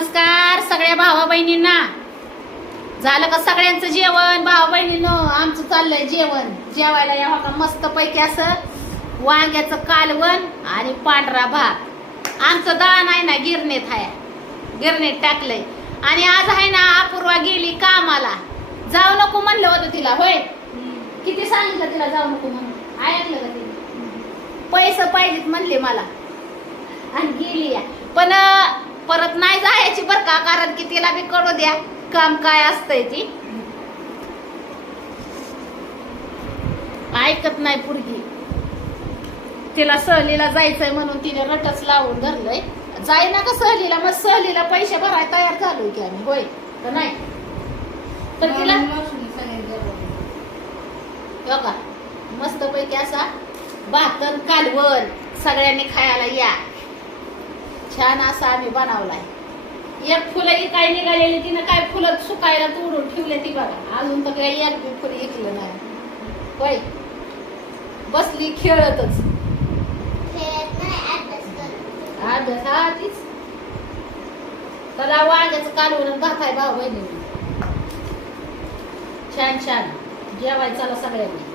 नमस्कार सगळ्या भावा बहिणींना. झालं का सगळ्यांचं जेवण? भावा बहिणीनं आमचं चाललंय जेवण. जेवायला या का मस्त पैकी असं? वांग्याचं कालवण आणि पांढरा भात. आमचं दान आहे ना गिरणीत आहे. गिरणीत टाकलंय. आणि आज आहे ना अपूर्वा गेली कामाला. जाऊ नको म्हणलं होतं तिला होय? किती सांगितलं तिला जाऊ नको म्हणून? ऐकलं का तिला पैसे पाहिजेत म्हणले मला. आणि गेली या. पण परत नाही जायची बर का कारण की तिला बी कळू द्या. काम काय असतंय ती? ऐकत नाही पुरगी. तिला सहलीला जायचंय म्हणून तिने रटच लावून धरलंय. जाई ना का सहलीला? मग सहलीला पैसे भरायला तयार झालोय की आम्ही होय का नाही? तर तिला मस्त पैकी असा भाकर कालवण सगळ्यांनी खायला या. छान असा आम्ही बनवलाय. एक फुलं काय निघालेली तिनं काय फुलं सुकायला तोडून ठेवले ती बघा. अजून तर काही एक बी फुल इकलं नाही. होय. बसली खेळतच. अभ्यास हा तीच. त्याला वांग्याचं कालवण भात आहे भाऊ बहिणी छान छान. जेवाय चला सगळ्यांनी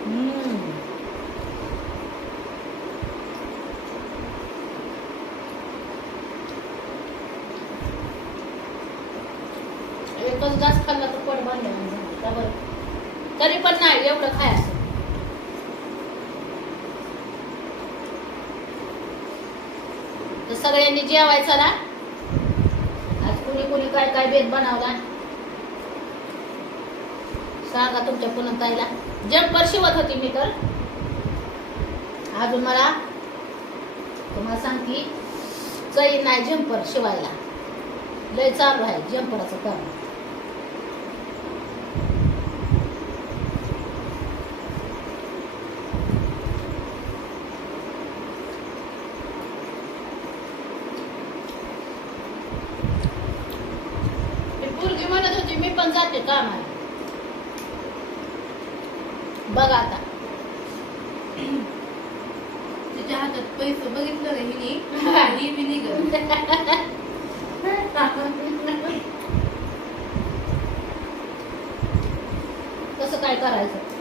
हम्म. एकच घास खाल्ला तर पोट बांधलं नाही झालं. का बरं? तरी पण नाही एवढं खायचं तर सगळ्यांनी जेवायचं ना? आज कुणी कुणी काय काय बेत बनवला? सांगा तुमच्या पुन्हा ताईला जम्पर शिवत होती मी तर. अजून मला तुम्हाला सांगते चई नाही जम्पर शिवायला. लय चालू आहे जम्पराचं काम मी पोरगी म्हणत होती मी पण जाते कामाला बघा आता. तिच्या हातात पैसे बघितलं रे हिने. ही. बी निघत कसं काय करायचं?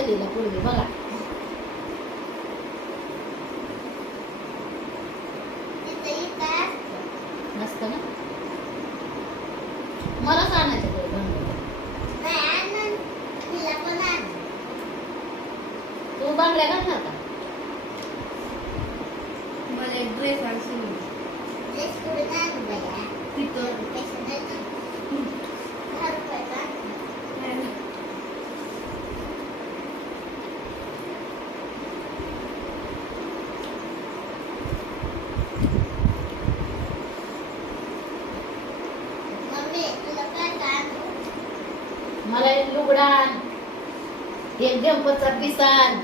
जाणार मला एक लुगडा. एक जंपचा पिसान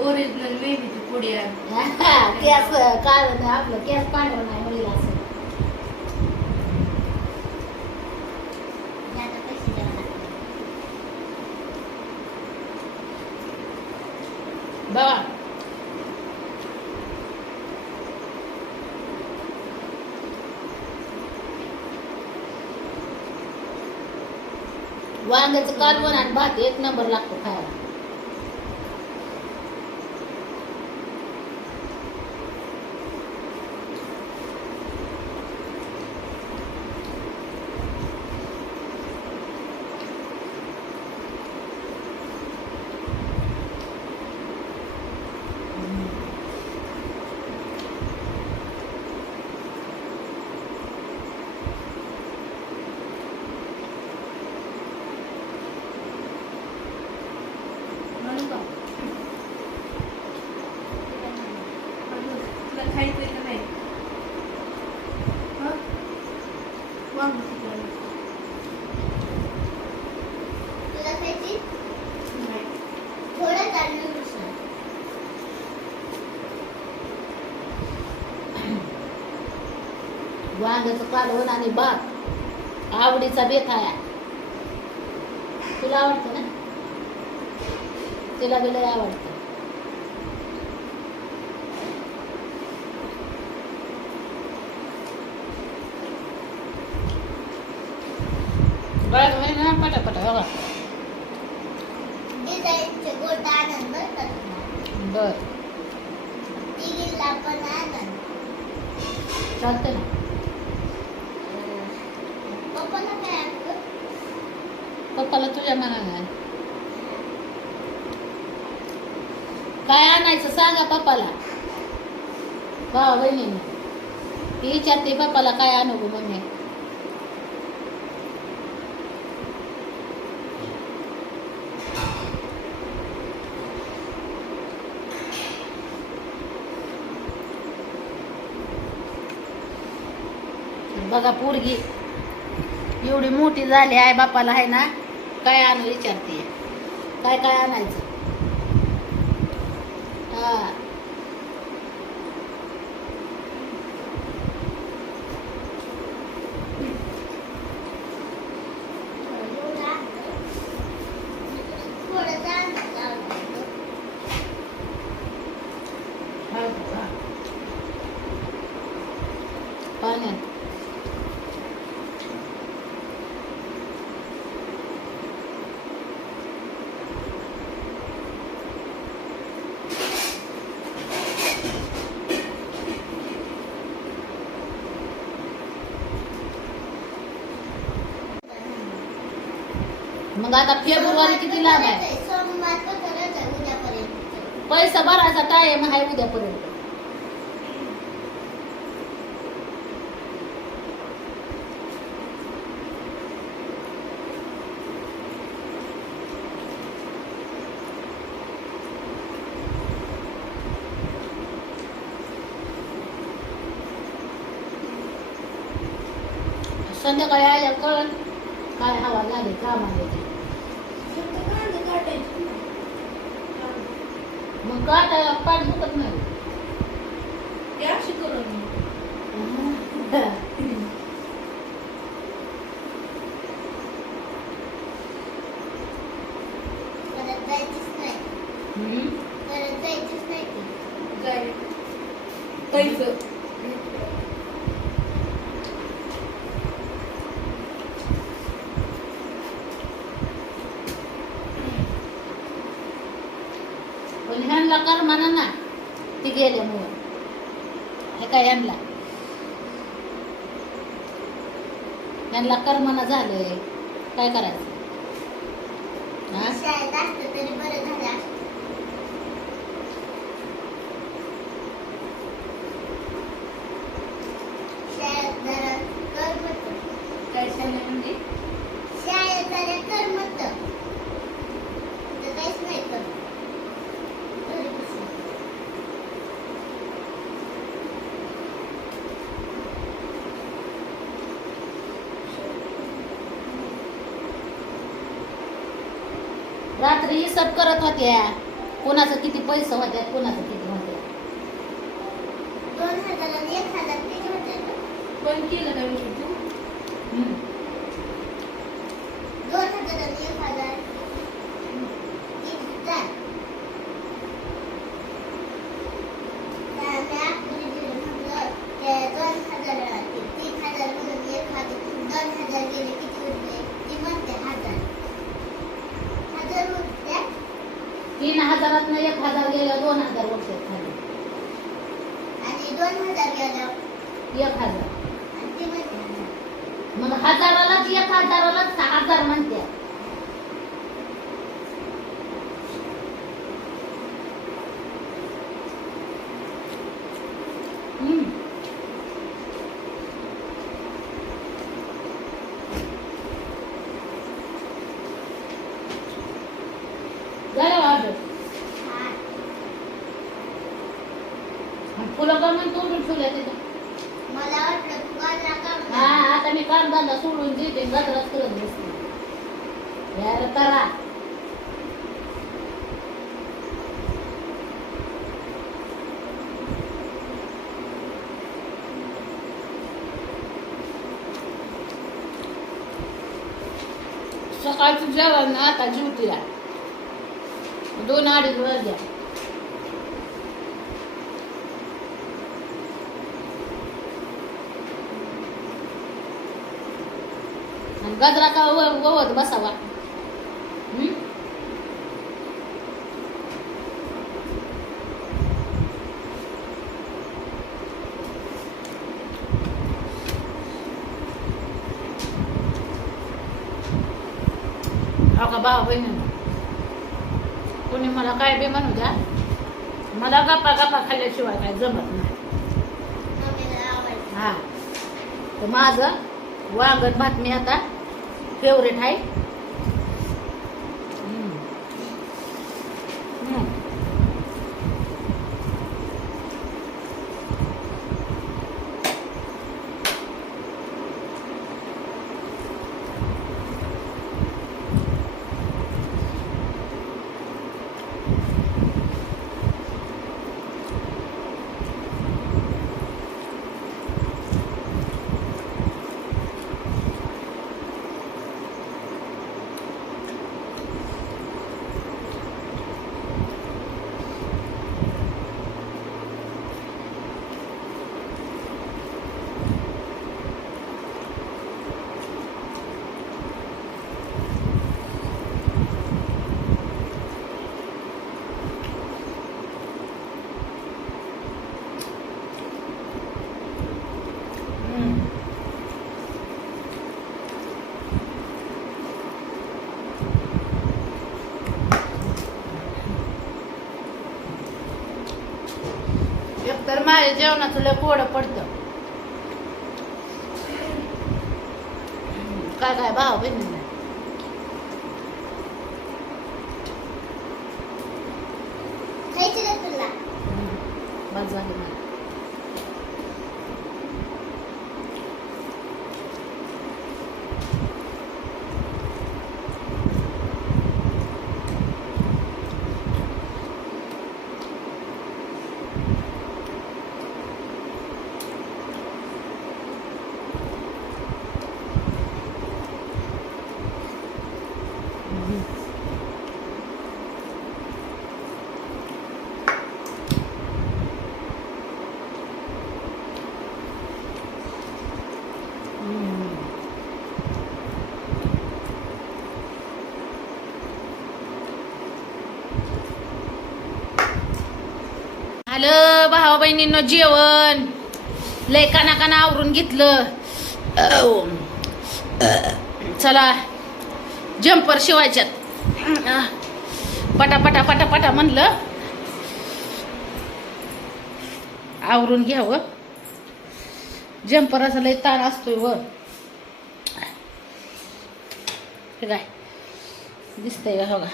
ओरिजिनल मेहंदीची आण केस काळ नाही आपलं केस पांढरं नाही होईल असं बघा वांग्याचं कालवण आणि भात एक नंबर लागतो खायला वांग्याचं कालवण आणि भात आवडीचा बेथाया तुला आवडतं ना? तिला बी लय आवडतं. बरं पटापटा चालतं ना पप्पाला काय आणलं पप्पाला तुझ्या मनात आहे. काय आणायचं सांगा पप्पाला. भावा बहिणीने ती विचारते पप्पाला काय आणू गो मम्मी बघा पोरगी एवढी मोठी झाली आहे बापाला आहे ना? काय आणू विचारते? काय काय आणायचं? हा. पाण्यात. मग आता फेब्रुवारी किती लांब आहे? पैसा भरायचा टाइम आहे उद्यापर्यंत. संध्याकाळी आल्या कळण काय हवा झाली काम आहे फक्त कांदा काटायची ना. मग काटायला पाठ दुखत नाही ती अशी करून मी. परत जायचीच नाही हम्म. परत जायचीच नाही ती. जाय. पैसे. पण ह्यांना कर म्हणा ना ती गेल्यामुळं हे काय ह्यांना ह्यांना कर्मना झालंय काय करायचं हा शाळेत असतं तरी बरं झालं असतं. शाळेत जरा करमत काय चाललंय म्हणजे? शाळेत जरा करमत तर काहीच नाही करत घरी बसून. हिसाब करत होत्या कोणाचं किती पैसे होत्या कोणाचं किती होत्या दोन हजार एक होते? पण केलं का विषय तू हम्म. दोन हजार आणि एक हजार किती झाले? त्या मी आखरी दिलं म्हटलं, ते दोन हजार ते तीन हजार मधून एक हजार दोन हजार गेले किती उरले ती म्हणते हजार हजार उरते तीन हजारात एक हजार गेल्या दोन हजार वर्ष खाली आणि दोन हजार गेलं एक हजार आणि ती म्हणते हजार. मग हजारालाच एक हजारालाच सहा हजार म्हणते हम्म. झालं ऑर्डर हा. फुलं का म्हणून तोडून ठेवल्या तिथं मला वाटलं तू गाजरा काढून हा आता मी कांदा सोडून देते गजराच करत बसते यार करा सकाळचं जेवण आता ज्योतीला दोन अडीच वाजल्या आणि गजरा का व- ववत बसावा हम्म? बाबा बहिणी कोणी मला काय बी म्हणू द्या मला गप्पा गप्पा खाल्ल्याशिवाय काय जमत नाही. हा. तर माझं वांगण बातमी आता फेवरेट आहे हम्म. हम्म. हम्म. एकतर माझ्या जेवणाचं लय कोडं पडतं. काय काय भाव बहिणी? खायची ना तुला? बस झाली मला आलं भावा बहिणींनो जेवण. लय काना काना आवरून घेतलं. चला. जम्पर शिवायच्यात. पटापटा पटापटा म्हणलं. आवरून घ्यावं. जम्पराचा लय ताण असतोय व. काय? दिसतंय का? हो का?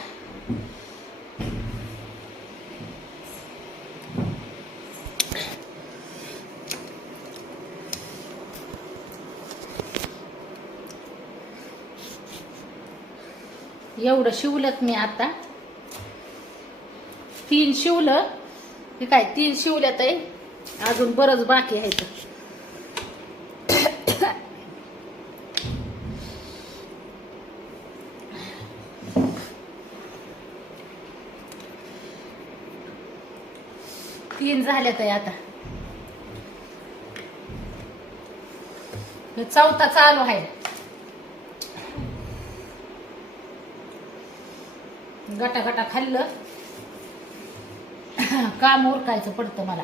एवढं शिवलत मी आता. तीन शिवलं. हे काय तीन शिवल्यात आहे अजून बरंच बाकी आहे तर. तीन झाल्यात आहे आता. चौथा चालू आहे. गटा गटा खाल्लं. काम उरकायचं पडतं मला.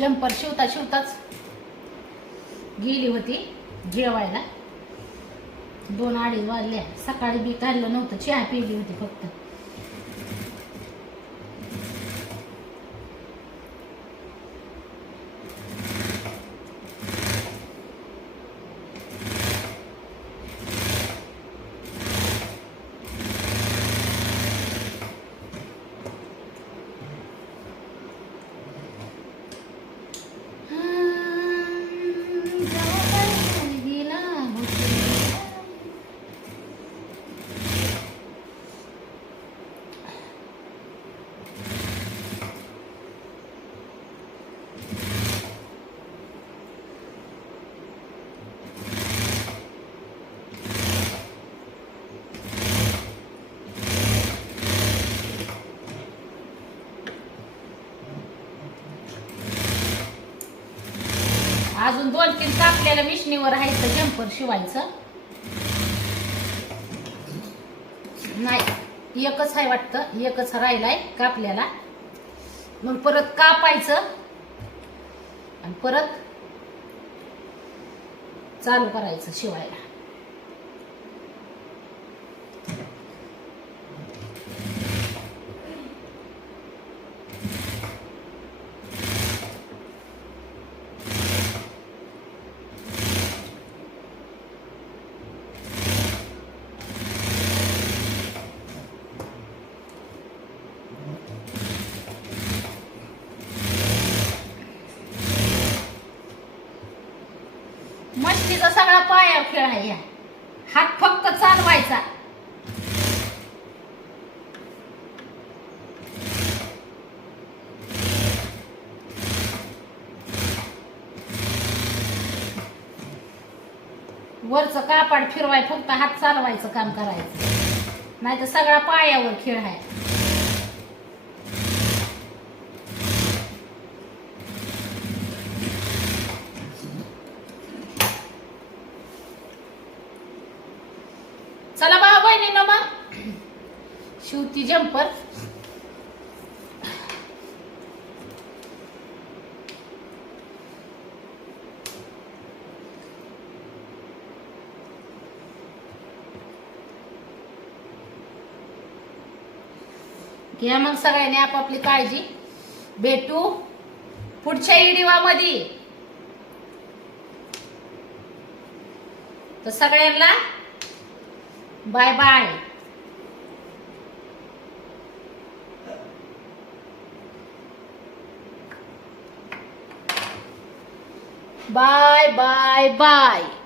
जम्पर शिवता शिवताच गेली होती जेवायला. दोन अडीच वाजल्या सकाळी बी काढलं नव्हतं चहा पिली होती फक्त. अजून दोन तीन कापलेल्या मिशनीवर राहायचं जम्पर शिवायचं. नाही एकच आहे वाटतं एकच राहिलाय कापल्याला मग परत कापायचं. आणि परत चालू करायचं शिवायला. मस्तीचा सगळा पाया खेळ आहे या. हात फक्त चालवायचा. वरचं कापड फिरवाय फक्त हात चालवायचं काम करायचं. नाही तर सगळा पायावर खेळ आहे चला बा बहिणीनं मग शिवती जम्पर घ्या मग सगळ्यांनी आपापली काळजी. भेटू पुढच्या इडिवामध्ये. तर सगळ्यांना bye bye. Bye bye bye